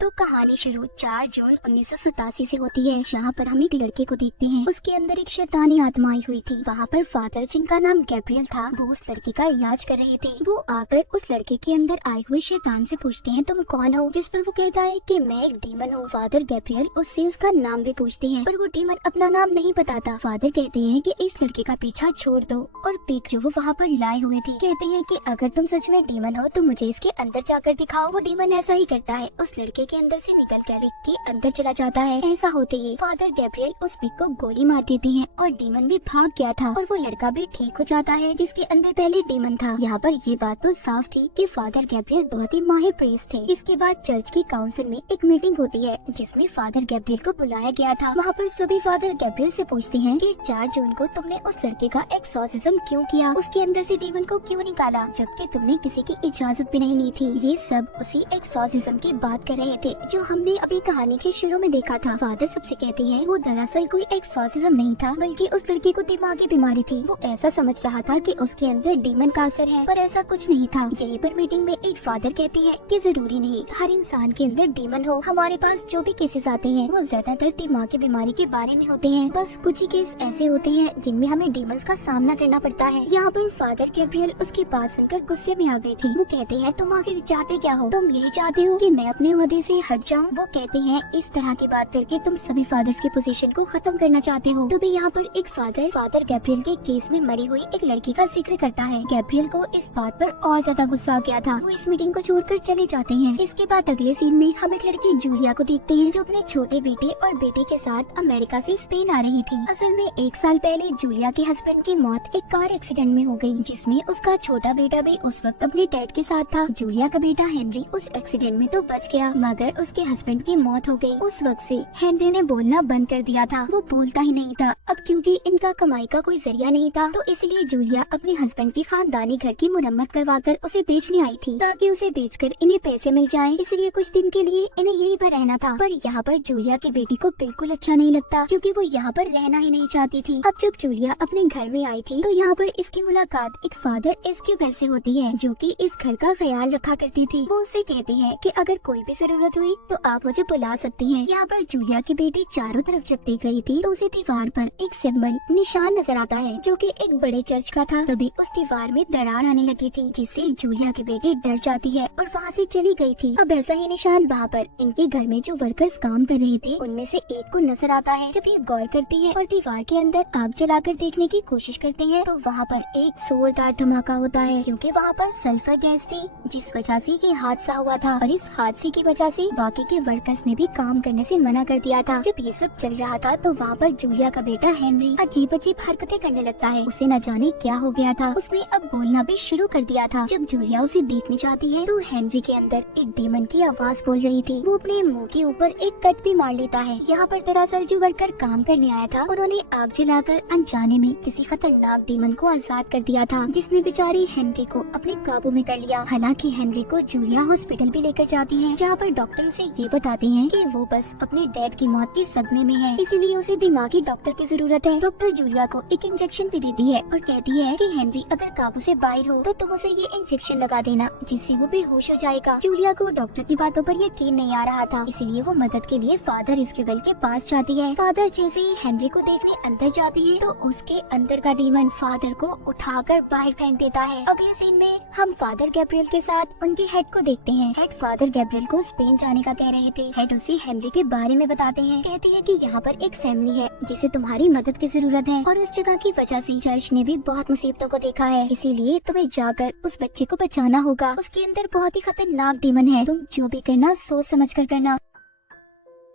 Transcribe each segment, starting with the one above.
तो कहानी शुरू 4 जून 1987 से होती है, जहाँ पर हम एक लड़के को देखते हैं। उसके अंदर एक शैतानी आत्मा आई हुई थी। वहाँ पर फादर, जिनका नाम गैब्रियल था, वो उस लड़के का इलाज कर रहे थे। वो आकर उस लड़के के अंदर आए हुए शैतान से पूछते हैं, तुम कौन हो? जिस पर वो कहता है कि मैं एक डीमन हूँ। फादर गैब्रियल उससे उसका नाम भी पूछते हैं, पर वो डीमन अपना नाम नहीं बताता। फादर कहते हैं कि इस लड़के का पीछा छोड़ दो, और पिक जो वो वहाँ पर लाए हुए थे कहते हैं कि अगर तुम सच में डीमन हो तो मुझे इसके अंदर जाकर दिखाओ। वो डीमन ऐसा ही करता है, उस लड़के के अंदर से निकल कर पिग के अंदर चला जाता है। ऐसा होते ही फादर गैब्रियल उस पिग को गोली मार देते हैं और डीमन भी भाग गया था, और वो लड़का भी ठीक हो जाता है जिसके अंदर पहले डीमन था। यहाँ पर ये बात तो साफ थी कि फादर गैब्रियल बहुत ही माहिर प्रीस्ट थे। इसके बाद चर्च की काउंसिल में एक मीटिंग होती है जिसमें फादर गैब्रियल को बुलाया गया था। वहाँ पर सभी फादर गैब्रियल से पूछते हैं कि 4 जून को तुमने उस लड़के का एक्सॉर्सिज्म क्यों किया, उसके अंदर से डीमन को क्यों निकाला, जबकि तुमने किसी की इजाजत भी नहीं ली थी। ये सब उसी एक्सॉर्सिज्म की बात कर रहे थे जो हमने अभी कहानी के शुरू में देखा था। फादर सबसे कहते हैं वो दरअसल कोई एक्सॉर्सिज्म नहीं था, बल्कि उस लड़के को दिमागी बीमारी थी। वो ऐसा समझ रहा था कि उसके अंदर डीमन का असर है, पर ऐसा कुछ नहीं था। यहीं पर मीटिंग में एक फादर कहते हैं कि जरूरी नहीं हर इंसान के अंदर डीमन हो। हमारे पास जो भी केसेस आते हैं वो ज्यादातर दिमागी बीमारी के बारे में होते हैं। बस कुछ ही केस ऐसे होते हैं जिनमें हमें डीमंस का सामना करना पड़ता है। यहाँ पर फादर गैब्रियल उसकी बात सुनकर गुस्से में आ गए थे। वो कहते हैं तुम आखिर चाहते क्या हो? तुम यही चाहते हो कि मैं अपने ओहदे से हट जाऊं? वो कहते हैं इस तरह की बात करके तुम सभी फादर्स की पोजीशन को खत्म करना चाहते हो। तभी यहाँ पर एक फादर गैब्रियल के केस में मरी हुई एक लड़की का जिक्र करता है। गैब्रियल को इस बात पर और ज्यादा गुस्सा आ गया था। वो इस मीटिंग को छोड़कर चले जाते हैं। इसके बाद अगले सीन में हम एक लड़की जूलिया को देखते हैं जो अपने छोटे बेटे और बेटे के साथ अमेरिका से स्पेन आ रही थी। असल में 1 साल पहले जूलिया के हस्बैंड की मौत एक कार एक्सीडेंट में हो गई, जिसमें उसका छोटा बेटा भी उस वक्त अपने डैड के साथ था। जूलिया का बेटा हेनरी उस एक्सीडेंट में तो बच गया, मगर उसके हस्बैंड की मौत हो गई। उस वक्त से हेनरी ने बोलना बंद कर दिया था। वो बोलता ही नहीं था। अब क्योंकि इनका कमाई का कोई जरिया नहीं था, तो इसलिए जूलिया अपने हस्बैंड की खानदानी घर की मुरम्मत करवाकर उसे बेचने आई थी, ताकि उसे बेचकर इन्हें पैसे मिल जाएं। इसलिए कुछ दिन के लिए इन्हें यहीं पर रहना था। पर यहाँ पर जूलिया की बेटी को बिल्कुल अच्छा नहीं लगता, क्योंकि वो यहाँ पर रहना ही नहीं चाहती थी। अब जब जूलिया अपने घर में आई थी तो यहाँ पर इसकी मुलाकात एक फादर एस्क्यूबेल से होती है, जो कि इस घर का ख्याल रखा करती थी। वो उससे कहती है कि अगर कोई भी जरूरत हुई तो आप मुझे बुला सकती हैं। यहाँ पर जूलिया की बेटी चारों तरफ जब देख रही थी तो उसे दीवार पर एक सिंबल निशान नजर आता है, जो कि एक बड़े चर्च का था। तभी उस दीवार में दरार आने लगी थी, जिससे जूलिया की बेटी डर जाती है और वहाँ से चली गई थी। अब ऐसा ही निशान वहाँ पर इनके घर में जो वर्कर्स काम कर रहे थे उनमें से एक को नजर आता है। जब ये गौर करती है और दीवार के अंदर आग जलाकर देखने की कोशिश करते हैं तो वहाँ पर एक जोरदार धमाका होता है, क्योंकि वहाँ पर सल्फर गैस थी, जिस वजह से ये हादसा हुआ था। और इस हादसे की वजह से बाकी के वर्कर्स ने भी काम करने से मना कर दिया था। जब ये सब चल रहा था तो वहाँ पर जूलिया का बेटा हेनरी अजीब अजीब हरकतें करने लगता है। उसे न जाने क्या हो गया था, उसने अब बोलना भी शुरू कर दिया था। जब जूलिया उसे देखने जाती है तो हेनरी के अंदर एक डीमन की आवाज बोल रही थी। वो अपने मुंह के ऊपर एक कट भी मार लेता है। यहाँ पर दरअसल जो वर्कर काम करने आया था उन्होंने आग जलाकर अनजाने में किसी खतरनाक डीमन को आजाद कर दिया था, जिसने बेचारी हेनरी को अपने काबू में कर लिया। हालांकि हेनरी को जूलिया हॉस्पिटल भी लेकर जाती है, जहाँ पर डॉक्टर उसे ये बताते हैं कि वो बस अपने डैड की मौत के सदमे में है, इसीलिए उसे दिमागी डॉक्टर की जरूरत है। डॉक्टर जूलिया को एक इंजेक्शन भी देती है और कहती है कि हेनरी अगर काबू से बाहर हो तो तुम उसे ये इंजेक्शन लगा देना, जिससे वो बेहोश हो जाएगा। जूलिया को डॉक्टर की बातों पर यकीन नहीं आ रहा था, इसीलिए वो मदद के लिए फादर एस्क्यूबेल के पास जाती है। फादर जैसे ही हेनरी को देखने अंदर जाती है तो उसके अंदर का डीमन फादर को उठाकर बाहर फेंक देता है। अगले सीन में हम फादर गैब्रियल के साथ उनके हेड को देखते हैं। हेड फादर गैब्रियल को स्पेन जाने का कह रहे थे। हेड उसे हेनरी के बारे में बताते हैं, कहते हैं कि यहाँ पर एक फैमिली है जिसे तुम्हारी मदद की जरूरत है, और उस जगह की वजह से चर्च ने भी बहुत मुसीबतों को देखा है, इसीलिए तुम्हें जाकर उस बच्चे को बचाना होगा। उसके अंदर बहुत ही खतरनाक डीमन है, तुम जो भी करना सोच समझ कर करना।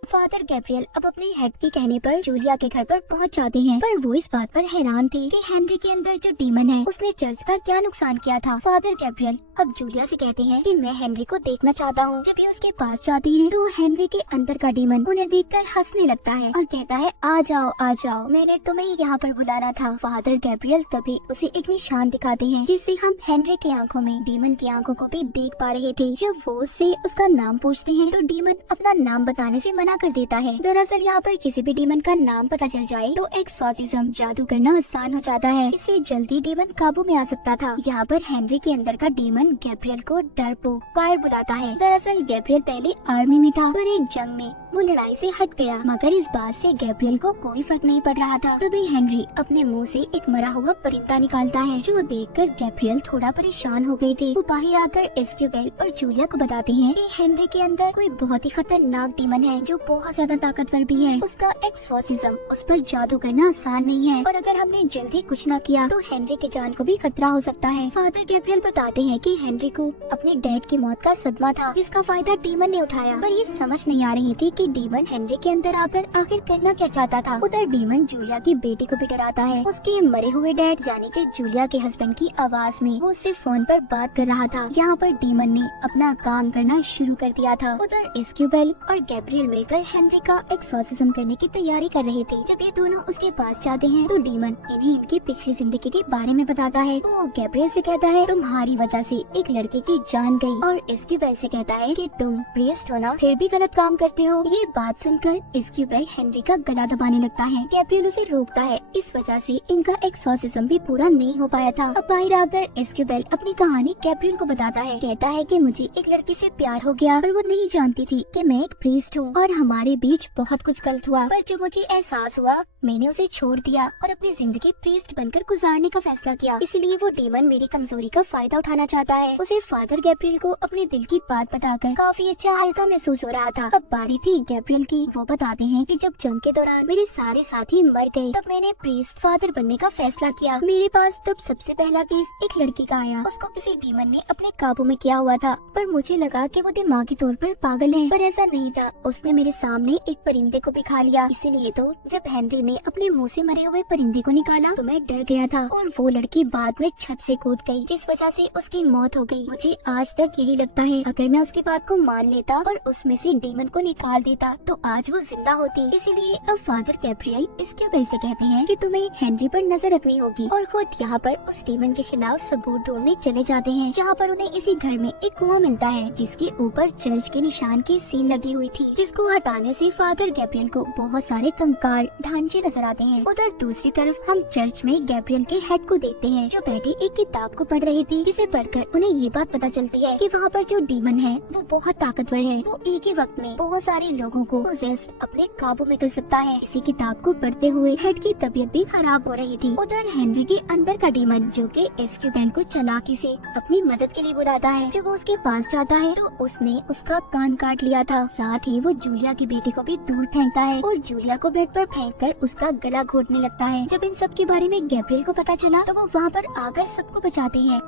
फादर गैब्रियल अब अपने हेड के कहने पर जूलिया के घर पर पहुंच जाते हैं, पर वो इस बात पर हैरान थे कि हेनरी के अंदर जो डीमन है उसने चर्च का क्या नुकसान किया था। फादर गैब्रियल अब जूलिया से कहते हैं कि मैं हेनरी को देखना चाहता हूँ। जब ये उसके पास जाती है तो हेनरी के अंदर का डीमन उन्हें देखकर हंसने लगता है और कहता है आ जाओ, मैंने तुम्हें यहाँ पर बुलाना था। फादर गैब्रियल तभी उसे एक निशान दिखाते हैं, जिससे हम हेनरी की आंखों में डीमन की आंखों को भी देख पा रहे थे। जब वो उससे उसका नाम पूछते हैं तो डीमन अपना नाम बताने से मना मना कर देता है। दरअसल यहाँ पर किसी भी डीमन का नाम पता चल जाए तो एक्सॉर्सिज्म जादू करना आसान हो जाता है, इससे जल्दी डीमन काबू में आ सकता था। यहाँ पर हेनरी के अंदर का डीमन गैब्रियल को डरपोक फायर बुलाता है। दरअसल गैब्रियल पहले आर्मी में था, पर एक जंग में वो लड़ाई से हट गया, मगर इस बात से गैब्रियल को कोई फर्क नहीं पड़ रहा था। तभी हेनरी अपने मुंह से एक मरा हुआ परिंदा निकालता है, जो देखकर गैब्रियल थोड़ा परेशान हो गई थी। वो बाहर आकर एस्क्यूबेल और जूलिया को बताते हैं कि हेनरी के अंदर कोई बहुत ही खतरनाक डीमन है, जो बहुत ज्यादा ताकतवर भी है। उसका एक्सॉर्सिज्म उस पर जादू करना आसान नहीं है, और अगर हमने जल्दी कुछ न किया तो हेनरी की जान को भी खतरा हो सकता है। फादर गैब्रियल बताते हैं कि हेनरी को अपने डैड की मौत का सदमा था, जिसका फायदा डीमन ने उठाया, पर ये समझ नहीं आ रही थी कि डीमन हेनरी के अंदर आकर आखिर करना क्या चाहता था। उधर डीमन जूलिया की बेटी को भी डराता है। उसके मरे हुए डैड यानी कि जूलिया के हस्बैंड की आवाज में वो उससे फोन पर बात कर रहा था। यहाँ पर डीमन ने अपना काम करना शुरू कर दिया था। उधर एस्क्यूबेल और गैब्रियल मिलकर हेनरी का एक्सॉर्सिज्म करने की तैयारी कर रहे थे। जब ये दोनों उसके पास जाते हैं तो डीमन इन्हें इनकी पिछली जिंदगी के बारे में बताता है। वो गैब्रियल से कहता है तुम्हारी वजह से एक लड़के की जान गई, और एस्क्यूबेल से कहता है कि तुम प्रीस्ट हो ना, फिर भी गलत काम करते हो। ये बात सुनकर एस्क्यूबेल हेनरी का गला दबाने लगता है। गैब्रियल उसे रोकता है, इस वजह से इनका एक्सॉर्सिज्म भी पूरा नहीं हो पाया था। अब बाहर आकर एस्क्यूबेल अपनी कहानी गैब्रियल को बताता है। कहता है कि मुझे एक लड़के से प्यार हो गया, पर वो नहीं जानती थी कि मैं एक प्रीस्ट हूँ, और हमारे बीच बहुत कुछ गलत हुआ, पर जब मुझे एहसास हुआ मैंने उसे छोड़ दिया और अपनी जिंदगी प्रीस्ट बनकर गुजारने का फैसला किया। इसलिए वो डीमन मेरी कमजोरी का फायदा उठाना चाहता है। उसे फादर गैब्रियल को अपने दिल की बात बताकर काफी अच्छा हल्का महसूस हो रहा था। अब बारी थी गैब्रियल की। वो बताते हैं कि जब जंग के दौरान मेरे सारे साथी मर गए, तब मैंने प्रीस्ट फादर बनने का फैसला किया। मेरे पास तब सबसे पहला केस एक लड़की का आया। उसको किसी डीमन ने अपने काबू में किया हुआ था, पर मुझे लगा कि वो दिमागी तौर पर पागल है, पर ऐसा नहीं था। उसने मेरे सामने एक परिंदे को भी खा लिया। इसीलिए तो जब हेनरी ने अपने मुंह से मरे हुए परिंदे को निकाला तो मैं डर गया था, और वो लड़की बाद में छत से कूद गई, जिस वजह से उसकी मौत हो गई। मुझे आज तक यही लगता है अगर मैं उसकी बात को मान लेता और उसमें से डीमन को निकाल देता तो आज वो जिंदा होती। इसीलिए अब फादर गैब्रियल एस्क्यूबेल से कहते हैं कि तुम्हें हेनरी पर नजर रखनी होगी, और खुद यहाँ पर उस डीमन के खिलाफ सबूत ढूंढने चले जाते हैं। जहाँ पर उन्हें इसी घर में एक कुआं मिलता है, जिसके ऊपर चर्च के निशान की सील लगी हुई थी, जिसको हटाने से फादर गैब्रियल को बहुत सारे कंकाल ढांचे नजर आते हैं। उधर दूसरी तरफ हम चर्च में गैब्रियल के हेड को देखते हैं, जो बैठे एक किताब को पढ़ रही थी, जिसे पढ़कर उन्हें ये बात पता चलती है कि वहाँ पर जो डीमन है वो बहुत ताकतवर है। वो एक ही वक्त में बहुत सारे लोगों को पोजेस्ड अपने काबू में कर सकता है। इसी किताब को पढ़ते हुए हेड की तबीयत भी खराब हो रही थी। उधर हेनरी के अंदर का डीमन, जो कि एस्क्यूबेल को चालाकी से अपनी मदद के लिए बुलाता है, जब वो उसके पास जाता है तो उसने उसका कान काट लिया था। साथ ही वो जूलिया की बेटी को भी दूर फेंकता है, और जूलिया को बेड पर फेंककर उसका गला घोटने लगता है। जब इन सब के बारे में गैब्रियल को पता चला तो वो वहाँ पर आकर सबको बचाते हैं।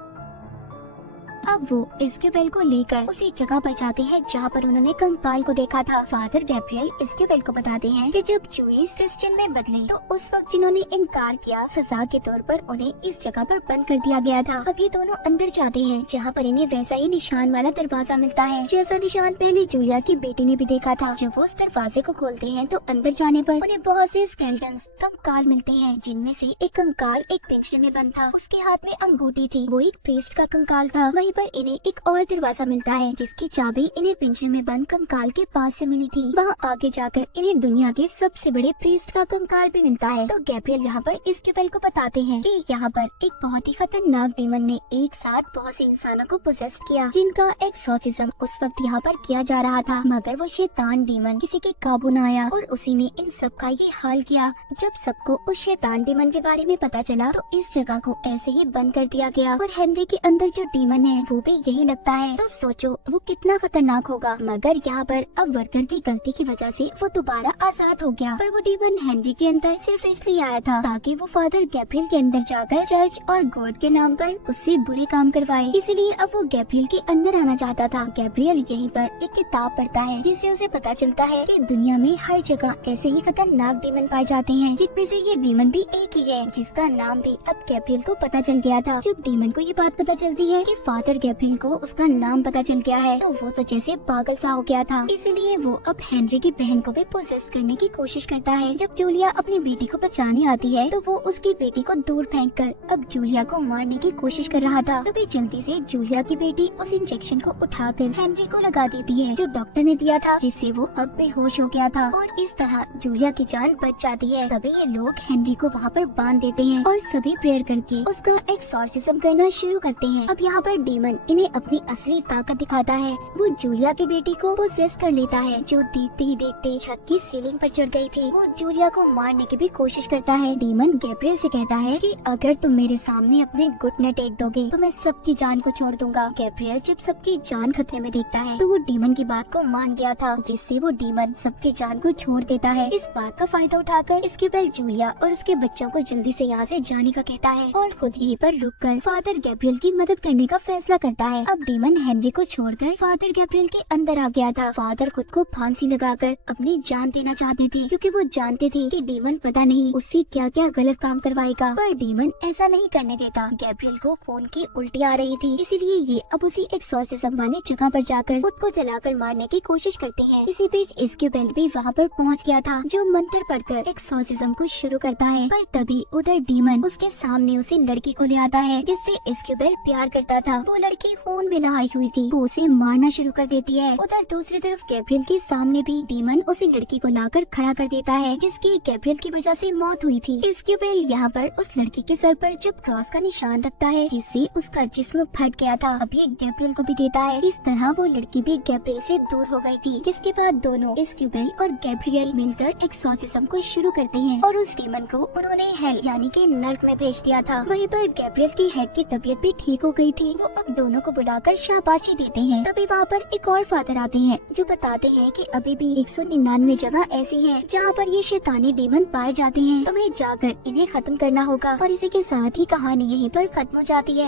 अब वो एस्क्यूबेल को लेकर उसी जगह पर जाते हैं जहाँ पर उन्होंने कंकाल को देखा था। फादर गैब्रियल एस्क्यूबेल को बताते हैं कि जब जूइस क्रिश्चियन में बदले तो उस वक्त जिन्होंने इनकार किया, सजा के तौर पर उन्हें इस जगह पर बंद कर दिया गया था। अब ये दोनों अंदर जाते हैं, जहाँ पर इन्हें वैसा ही निशान वाला दरवाजा मिलता है, जैसा निशान पहले जूलिया की बेटी ने भी देखा था। जब वो उस दरवाजे को खोलते हैं तो अंदर जाने पर उन्हें बहुत से स्केलेटन्स कंकाल मिलते हैं, जिनमें से एक कंकाल एक पिंजरे में बंद था। उसके हाथ में अंगूठी थी, वो एक प्रीस्ट का कंकाल था। वहीं पर इन्हें एक और दरवाजा मिलता है, जिसकी चाबी इन्हें पिंजरे में बंद कंकाल के पास से मिली थी। वहाँ आगे जाकर इन्हें दुनिया के सबसे बड़े प्रीस्ट का कंकाल भी मिलता है। तो गैब्रियल यहाँ पर एस्क्यूबेल को बताते हैं कि यहाँ पर एक बहुत ही खतरनाक डीमन ने एक साथ बहुत से इंसानों को पोजेस किया, जिनका एक्सॉर्सिज्म उस वक्त यहाँ पर किया जा रहा था, मगर वो शैतान डीमन किसी के काबू न आया, और उसी ने इन सब का ये हाल किया। जब सबको उस शैतान डीमन के बारे में पता चला तो इस जगह को ऐसे ही बंद कर दिया गया, और हेनरी के अंदर जो डीमन है वो भी यही लगता है। तो सोचो वो कितना खतरनाक होगा। मगर यहाँ पर अब वर्कर की गलती की वजह से वो दोबारा आजाद हो गया, पर वो डीमन हेनरी के अंदर सिर्फ इसलिए आया था ताकि वो फादर गैब्रियल के अंदर जाकर चर्च और गॉड के नाम पर उससे बुरे काम करवाए। इसलिए अब वो गैब्रियल के अंदर आना चाहता था। गैब्रियल यहीं पर एक किताब पढ़ता है, जिससे उसे पता चलता है कि दुनिया में हर जगह ऐसे ही खतरनाक डीमन पाए जाते हैं, जिनमें से ये डीमन भी एक ही है, जिसका नाम भी अब गैब्रियल को पता चल गया था। जब डीमन को ये बात पता चलती है कि फादर फादर गैब्रियल को उसका नाम पता चल गया है तो वो तो जैसे पागल सा हो गया था। इसीलिए वो अब हेनरी की बहन को भी पोजेस करने की कोशिश करता है। जब जूलिया अपनी बेटी को बचाने आती है तो वो उसकी बेटी को दूर फेंककर अब जूलिया को मारने की कोशिश कर रहा था। तभी जल्दी से जूलिया की बेटी उस इंजेक्शन को उठाकर हेनरी को लगा देती है जो डॉक्टर ने दिया था, जिससे वो अब बेहोश हो गया था और इस तरह जूलिया की जान बच जाती है। तभी ये लोग हेनरी को वहाँ पर बांध देते हैं और सभी प्रेयर करके उसका एक्सॉर्सिज्म करना शुरू करते हैं। अब यहाँ पर डीमन इन्हें अपनी असली ताकत दिखाता है। वो जूलिया की बेटी को पोजेस कर लेता है जो देखते ही देखते छत की सीलिंग पर चढ़ गई थी। वो जूलिया को मारने की भी कोशिश करता है। डीमन गैब्रियल से कहता है कि अगर तुम मेरे सामने अपने घुटने टेक दोगे तो मैं सबकी जान को छोड़ दूंगा। गैब्रियल जब सबकी जान खतरे में देखता है तो वो डीमन की बात को मान गया था, जिससे वो डीमन सबकी जान को छोड़ देता है। इस बात का फायदा उठाकर इस्क्यूबेल जूलिया और उसके बच्चों को जल्दी से यहाँ से जाने का कहता है और खुद यहीं पर रुककर फादर गैब्रियल की मदद करने का फैसला करता है। अब डीमन हेनरी को छोड़कर फादर गैब्रियल के अंदर आ गया था। फादर खुद को फांसी लगाकर अपनी जान देना चाहते थे क्योंकि वो जानते थे कि डीमन पता नहीं उससे क्या क्या गलत काम करवाएगा, पर डीमन ऐसा नहीं करने देता। गैब्रियल को खून की उल्टी आ रही थी, इसीलिए ये अब उसी एक्सॉर्सिज्म वाली जगह पर जाकर खुद को जलाकर मारने की कोशिश करते हैं। इसी बीच इस्क्यूबेल भी वहाँ पर पहुँच गया था जो मंत्र पढ़कर एक्सॉर्सिज्म को शुरू करता है, पर तभी उधर डीमन उसके सामने उसी लड़की को ले आता है जिससे इस्क्यूबेल प्यार करता था। वो लड़की खून में नहाई हुई थी, वो उसे मारना शुरू कर देती है। उधर दूसरी तरफ गैब्रियल के सामने भी डीमन उसी लड़की को लाकर खड़ा कर देता है जिसकी गैब्रियल की वजह से मौत हुई थी। इस्क्यूबेल यहाँ पर उस लड़की के सर पर जब क्रॉस का निशान रखता है जिससे उसका जिस्म फट गया था, अभी गैब्रियल को भी देता है। इस तरह वो लड़की भी गैब्रियल से दूर हो गई थी, जिसके बाद दोनों इस्क्यूबेल और गैब्रियल मिलकर एक्सॉर्सिज्म को शुरू करते हैं और उस डीमन को उन्होंने हेल यानी कि नर्क में भेज दिया था। वहीं पर गैब्रियल की हेड की तबीयत भी ठीक हो गई थी। वो अब दोनों को बुलाकर शाबाशी देते हैं। तभी वहाँ पर एक और फादर आते हैं जो बताते हैं कि अभी भी 199 जगह ऐसी हैं जहाँ पर ये शैतानी डीमन पाए जाते हैं। तुम्हें जाकर इन्हें खत्म करना होगा और इसी के साथ ही कहानी यहीं पर खत्म हो जाती है।